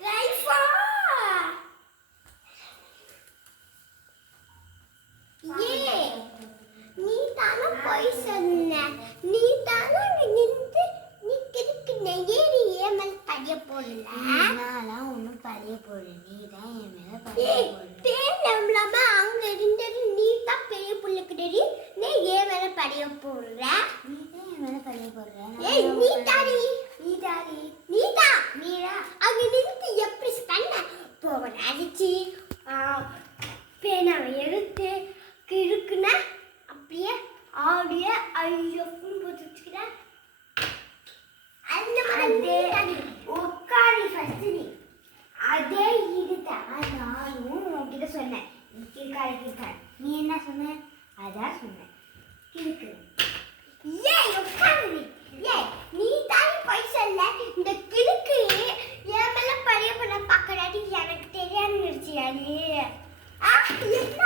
ரைஃபா ஏ நீ தான போய் சொன்ன நீ தான நின்று நீ கிறுக்கு நெய்யேறி ஏமல் பழைய போடல நான்லாம் ஒன்றும் பழைய போடல நீ தான் என் மேலே பழைய போடல தேவையில்லாம அங்க இருந்தது நீ தான் பெரிய புள்ளுக்கு தெரியும் நீ ஏன் மேல பழைய போடுற நீ தான் என் மேலே பழைய போடுற ஏய் நீ தாடி நீதா நீரா அங்க நின்று எப்படி பண்ண போவன் அடிச்சு பேனாவை எடுத்து கிறுக்குன அப்படியே ஆடிய ஐயோ போட்டு வச்சுக்கிறேன் அந்த மாதிரி உட்காரி ஃபர்ஸ்ட் நீ அதே இதுதான் நானும் உன்கிட்ட சொன்னேன் கிறுக்காரு நீ என்ன சொன்ன அதான் சொன்னேன் கிறுக்கு ஏய் உட்காரு ஏய் நீ தான் போய் சொல்ல இந்த கிறுக்கு என் மேல பழைய பண்ண பார்க்கறாடி எனக்கு தெரியாதுன்னு நினைச்சியா நீ என்ன